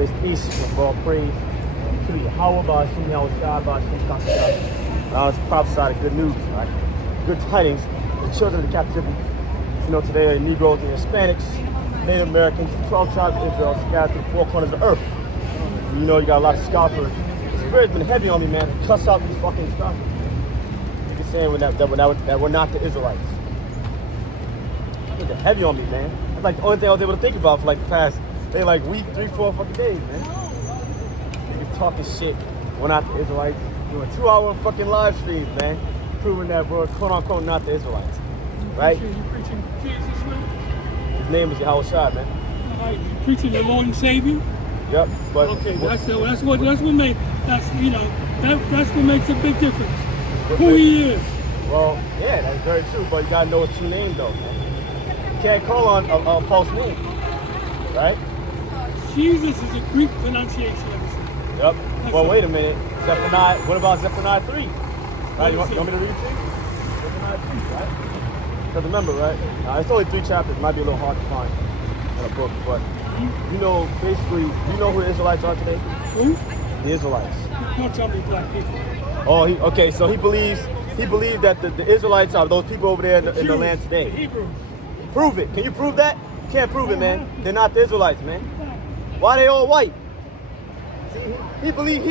Grace, peace, with all praise to the Yahweh, Ba'ashim, Yahweh Shai, Ba'ashim, Kakashai. I was prophesied good news, right? Good tidings, the children of the captivity. You know, today are Negroes and Hispanics, Native Americans, 12 tribes of Israel, scattered through the four corners of the earth. You know, you got a lot of scoffers. The Spirit's been heavy on me, man, to cuss out these fucking scoffers. You're saying that we're not the Israelites. It's been heavy on me, man. That's like the only thing I was able to think about for like the past, week, 3-4 fucking days, man. Niggas talking shit. We're not the Israelites. Doing 2-hour fucking live streams, man. Proving that we're quote unquote not the Israelites. Right? You preaching Jesus now? His name is Yahweh Shai, man. All right, you preaching the Lord and Savior? Yep. But okay, that's what makes a big difference. Who he is. Well, yeah, that's very true, but you gotta know his true name though, man. You can't call on a false name. Right? Jesus is a Greek pronunciation. Yep. Well, wait a minute. Zephaniah, what about Zephaniah 3? Right? You want me to read it to you? Zephaniah 3, right? Because remember, right? It's only 3 chapters. It might be a little hard to find in a book, but you know, basically, you know who the Israelites are today? Who? The Israelites. Don't tell me black people. Oh, okay. So he believes that the Israelites are those people over there in the land today. The Hebrews. Prove it. Can you prove that? You can't prove it, man. They're not the Israelites, man. Why are they all white? See, he believes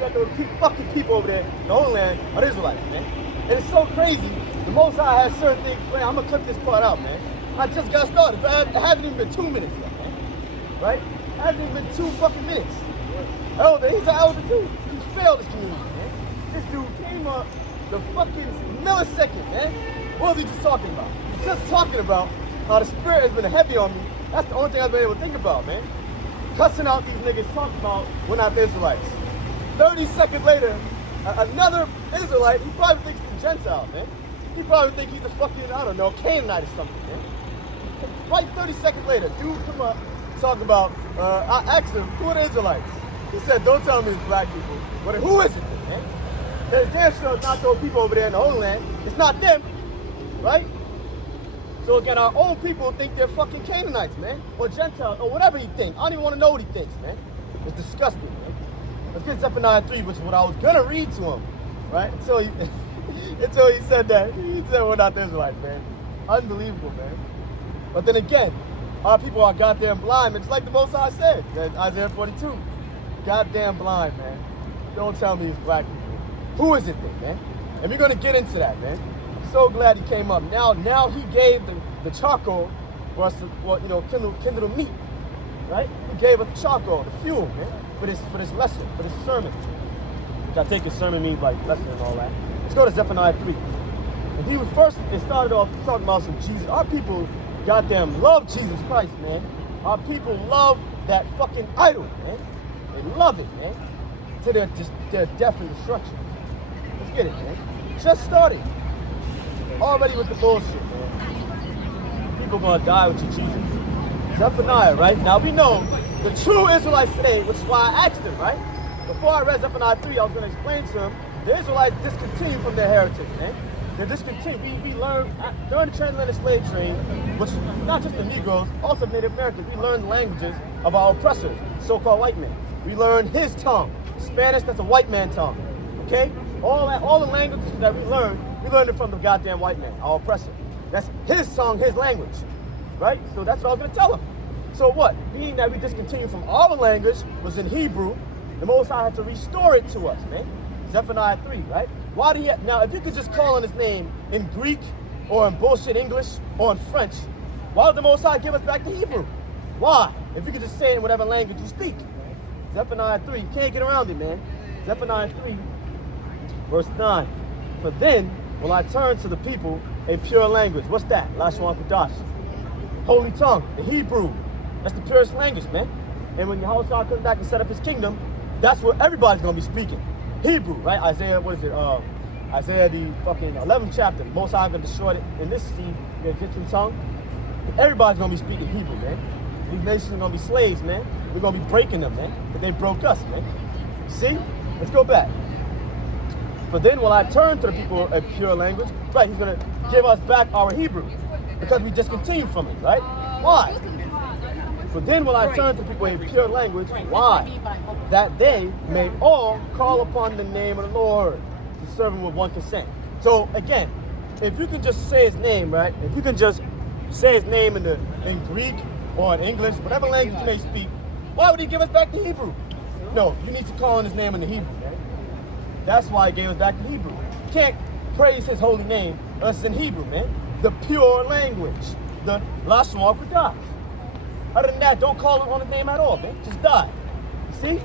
that those fucking people over there in the Holy Land are the Israelites, man. And it's so crazy. The Most High has certain things. Man, I'm gonna clip this part out, man. I just got started. It hasn't even been 2 minutes yet, man. Right? It hasn't even been 2 fucking minutes. Elder, he's an elder too. He failed this community, man. This dude came up the fucking millisecond, man. What was he just talking about? He's just talking about how the Spirit has been heavy on me. That's the only thing I've been able to think about, man. Cussing out these niggas talking about we're not the Israelites. 30 seconds later, another Israelite, he probably thinks he's a Gentile, man. He probably thinks he's a fucking, I don't know, Canaanite or something, man. Right 30 seconds later, dude come up, talk about, I asked him, who are the Israelites? He said, don't tell me it's black people. But who is it then, man? There's damn sure it's not those people over there in the Holy Land. It's not them, right? So again, our own people think they're fucking Canaanites, man. Or Gentiles, or whatever he thinks. I don't even want to know what he thinks, man. It's disgusting, man. Let's get Zephaniah 3, which is what I was gonna read to him, right? Until he said that. He said we're not the Israelites, man. Unbelievable, man. But then again, our people are goddamn blind. It's like the Most High said in Isaiah 42. Goddamn blind, man. Don't tell me it's black people. Who is it then, man? And we're gonna get into that, man. I'm so glad he came up. Now he gave the charcoal for us to, well, you know, kindle the meat, right? He gave us the charcoal, the fuel, man, for this lesson, for this sermon. Which I take his sermon means like lesson and all that. Let's go to Zephaniah 3. And it started off talking about some Jesus. Our people goddamn love Jesus Christ, man. Our people love that fucking idol, man. They love it, man. To their death and destruction. Let's get it, man. Just started. Already with the bullshit, man. People gonna die with you, Jesus. Zephaniah, right? Now we know the true Israelites today, which is why I asked him, right? Before I read Zephaniah 3, I was gonna explain to him, the Israelites discontinued from their heritage, man. They're discontinued. We learned, during the transatlantic slave trade, which not just the Negroes, also Native Americans, we learned languages of our oppressors, so-called white men. We learned his tongue. Spanish, that's a white man tongue, okay? All the languages that we learned it from the goddamn white man, our oppressor. That's his tongue, his language, right? So that's what I was gonna tell him. So what? Being that we discontinued from our language, was in Hebrew, the Most High had to restore it to us, man. Zephaniah 3, right? Why do now, if you could just call on his name in Greek, or in bullshit English, or in French, why would the Most High give us back to Hebrew? Why? If you could just say it in whatever language you speak. Zephaniah 3, you can't get around it, man. Zephaniah 3, verse 9. For then will I turn to the people a pure language. What's that? Lashon Kodash. Holy tongue, the Hebrew. That's the purest language, man. And when Yahweh comes back and set up his kingdom, that's what everybody's gonna be speaking. Hebrew, right? Isaiah, what is it? Isaiah the fucking 11th chapter. Most High gonna destroy it in this sea, the Egyptian tongue. Everybody's gonna be speaking Hebrew, man. These nations are gonna be slaves, man. We're gonna be breaking them, man. But they broke us, man. See? Let's go back. For then will I turn to the people a pure language. Right, he's going to give us back our Hebrew because we discontinued from it, right? Why? For then will I turn to people in pure language. Why? That they may all call upon the name of the Lord to serve him with one consent. So again, if you can just say his name, right? If you can just say his name in Greek or in English, whatever language you may speak, why would he give us back to Hebrew? No, you need to call on his name in the Hebrew, right? That's why he gave us back to Hebrew. You can't praise his holy name unless it's in Hebrew, man. The pure language, the Lashon Kodash. Other than that, don't call on his name at all, man. Just die. You see?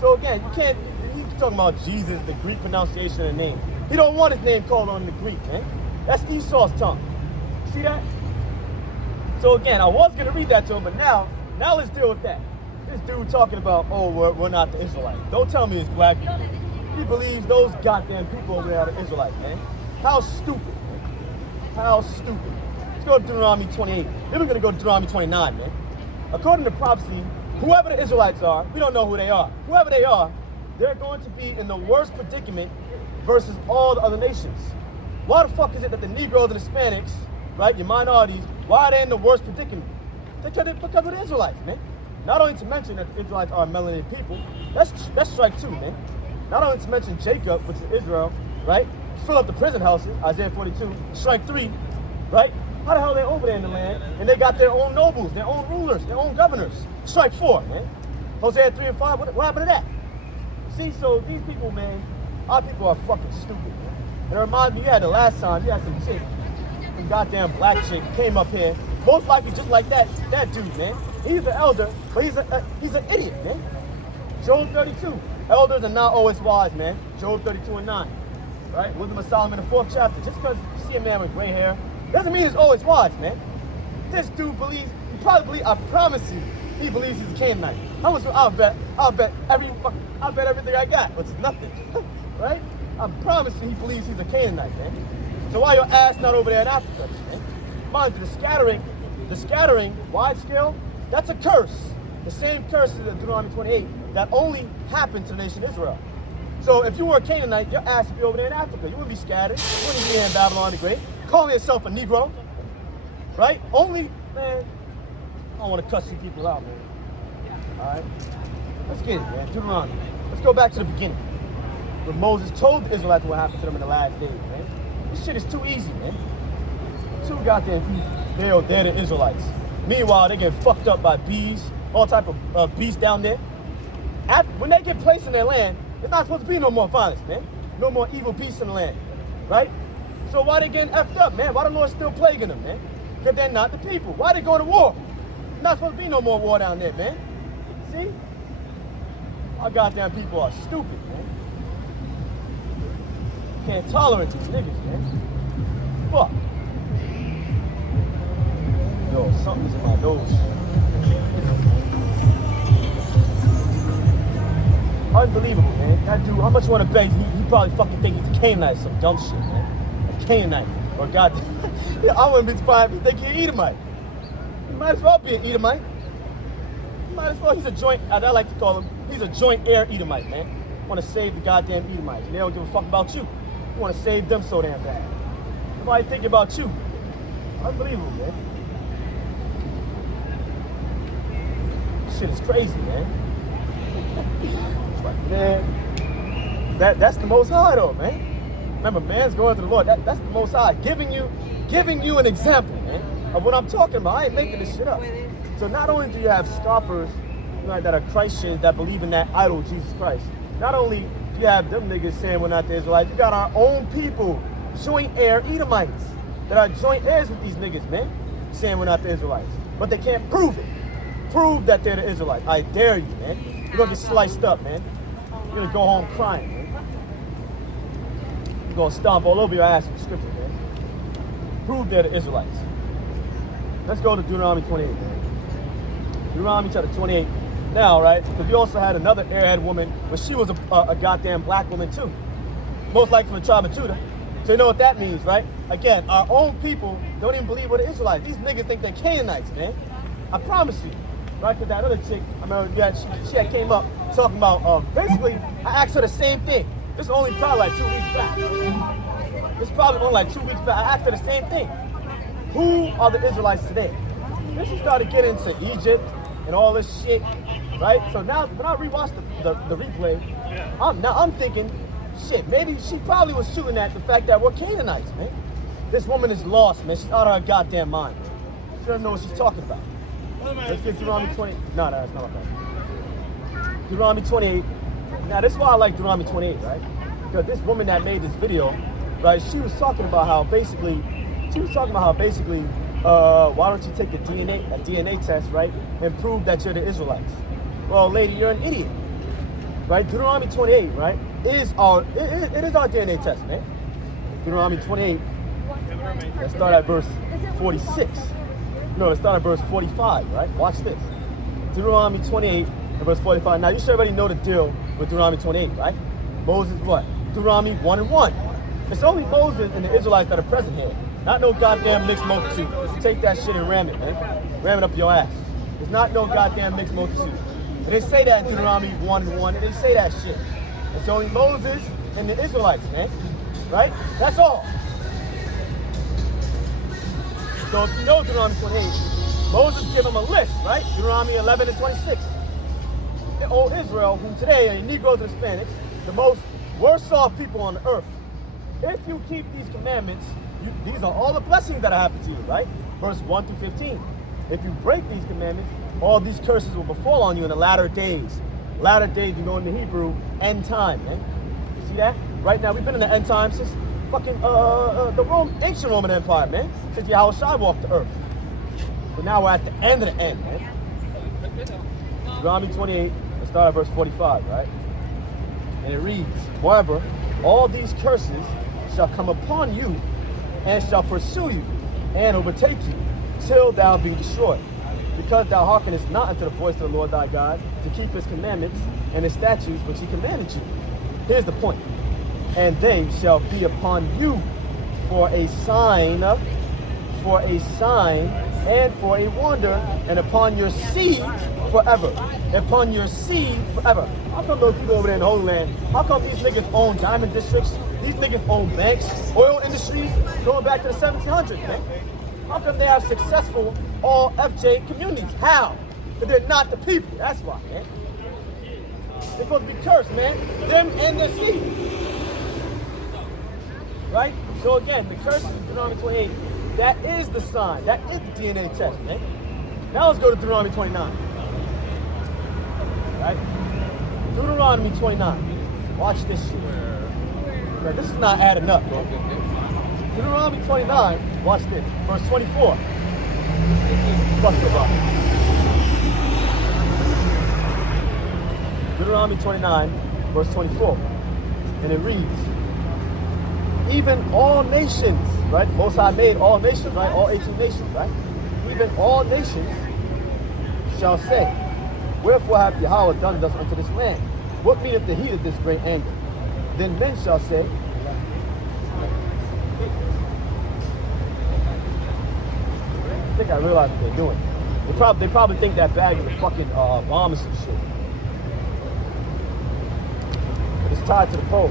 So again, you can't, he's talking about Jesus, the Greek pronunciation of the name. He don't want his name called on the Greek, man. That's Esau's tongue. See that? So again, I was going to read that to him, but now let's deal with that. This dude talking about, oh, we're not the Israelites. Don't tell me it's black people. He believes those goddamn people over there are the Israelites, man. How stupid, man. How stupid. Let's go to Deuteronomy 28. Then we're going to go to Deuteronomy 29, man. According to prophecy, whoever the Israelites are, we don't know who they are. Whoever they are, they're going to be in the worst predicament versus all the other nations. Why the fuck is it that the Negroes and Hispanics, right, your minorities, why are they in the worst predicament? Because of the Israelites, man. Not only to mention that the Israelites are melanated people, that's strike two, man. Not only to mention Jacob, which is Israel, right? Fill up the prison houses, Isaiah 42, strike three, right? How the hell are they over there in the land? And they got their own nobles, their own rulers, their own governors. Strike four, man. Hosea 3 and 5, what happened to that? See, so these people, man, our people are fucking stupid, man. And it reminds me, you had the last time, you had some chick, some goddamn black chick came up here, most likely just like that dude, man. He's an elder, but he's an idiot, man. Job 32. Elders are not always wise, man. Job 32 and 9. Right? Wisdom of Solomon, the 4th chapter. Just because you see a man with gray hair doesn't mean he's always wise, man. This dude believes, I promise you, he believes he's a Canaanite. How much? I'll bet everything I got, which is nothing. Right? I promise you he believes he's a Canaanite, man. So why your ass not over there in Africa, man? Mind you, the scattering, wide scale, that's a curse. The same curse as in Deuteronomy 28 that only happened to the nation Israel. So if you were a Canaanite, your ass would be over there in Africa. You wouldn't be scattered. You wouldn't be here in Babylon the Great, calling yourself a Negro. Right? Only, man, I don't want to cuss you people out, man. All right? Let's get it, man. Deuteronomy. Let's go back to the beginning. When Moses told the Israelites what happened to them in the last days, man. This shit is too easy, man. Too goddamn easy. They're the Israelites. Meanwhile, they get fucked up by bees, all type of beasts down there. When they get placed in their land, there's not supposed to be no more violence, man. No more evil beasts in the land, right? So why they getting effed up, man? Why the Lord's still plaguing them, man? Because they're not the people. Why they going to war? There's not supposed to be no more war down there, man. See? Our goddamn people are stupid, man. Can't tolerate these niggas, man. Fuck. Yo, something's in my nose. Unbelievable, man. That dude, how much you want to bet? He probably fucking think he's a Canaanite, some dumb shit, man. A Canaanite. Or God, I wouldn't be surprised if he think he's an Edomite. He might as well be an Edomite. He might as well, he's a joint, as I like to call him, he's a joint heir Edomite, man. Want to save the goddamn Edomites. And they don't give a fuck about you. You want to save them so damn bad. Nobody thinking about you. Unbelievable, man. Shit is crazy, man. But man, that's the Most High though, man. Remember, man's going to the Lord. That's the Most High giving you an example, man, of what I'm talking about. I ain't making this shit up. So not only do you have scoffers, you know, that are Christians that believe in that idol, Jesus Christ. Not only do you have them niggas saying we're not the Israelites, you got our own people, joint heir Edomites, that are joint heirs with these niggas, man, saying we're not the Israelites. But they can't prove it. Prove that they're the Israelites. I dare you, man. You're gonna get sliced up, man. You're gonna go home crying, man. You're gonna stomp all over your ass with scripture, man. Prove they're the Israelites. Let's go to Deuteronomy 28, man. Deuteronomy chapter 28. Now, right, because we also had another airhead woman, but she was a goddamn black woman too. Most likely from the tribe of Judah. So you know what that means, right? Again, our own people don't even believe we're the Israelites. These niggas think they're Canaanites, man. I promise you. Right, because that other chick, I remember she had came up talking about, basically, I asked her the same thing. This is only probably like 2 weeks back. This is probably only like 2 weeks back. I asked her the same thing. Who are the Israelites today? Then she started getting into Egypt and all this shit, right? So now when I rewatched the replay, I'm thinking, shit, maybe she probably was shooting at the fact that we're Canaanites, man. This woman is lost, man. She's out of her goddamn mind. She doesn't know what she's talking about. Let's get Deuteronomy 20. No, that's not okay. Deuteronomy 28. Now, this is why I like Deuteronomy 28, right? Because this woman that made this video, right, she was talking about how basically, why don't you take a DNA test, right, and prove that you're the Israelites? Well, lady, you're an idiot, right? Deuteronomy 28, right, it is our DNA test, man. Deuteronomy 28. Let's start at verse 46. No, let's start at verse 45, right? Watch this. Deuteronomy 28 and verse 45. Now, you should already know the deal with Deuteronomy 28, right? Moses, what? Deuteronomy 1 and 1. It's only Moses and the Israelites that are present here. Not no goddamn mixed multitude. Just take that shit and ram it, man. Ram it up your ass. There's not no goddamn mixed multitude. It didn't say that in Deuteronomy 1 and 1. It didn't say that shit. It's only Moses and the Israelites, man. Right? That's all. So if you know Deuteronomy 28, Moses gave them a list, right? Deuteronomy 11 and 26. O Israel, whom today are Negroes and Hispanics, the most worst off people on the earth. If you keep these commandments, these are all the blessings that happen to you, right? Verse 1 through 15. If you break these commandments, all these curses will befall on you in the latter days. Latter days, you know in the Hebrew, end time, man. You see that? Right now, we've been in the end time since fucking the ancient Roman Empire, man. Since Yahushua walked the earth. But now we're at the end of the end, man. Deuteronomy 28, let's start at verse 45, right? And it reads, moreover, all these curses shall come upon you and shall pursue you and overtake you till thou be destroyed. Because thou hearkenest not unto the voice of the Lord thy God to keep his commandments and his statutes which he commanded you. Here's the point. And they shall be upon you for a sign, and for a wonder, and upon your seed forever. Upon your seed forever. How come those people over there in the Holy Land, how come these niggas own diamond districts? These niggas own banks, oil industries, going back to the 1700s, man. How come they have successful all FJ communities? How? Because they're not the people. That's why, man. They're supposed to be cursed, man. Them and their seed. Right? So again, the curse of Deuteronomy 28, that is the sign. That is the DNA test, man. Now let's go to Deuteronomy 29. Right? Deuteronomy 29. Watch this shit. Bro, this is not adding up, bro. Deuteronomy 29, watch this. Verse 24. Bust the rock. Deuteronomy 29, verse 24. And it reads, even all nations, right? Most High made all nations, right? All 18 nations, right? Even all nations shall say, wherefore hath Yahweh done thus unto this land? What meaneth the heat of this great anger? Then men shall say, I think I realize what they're doing. They probably think that bag is a fucking bomb or some shit. But it's tied to the pole.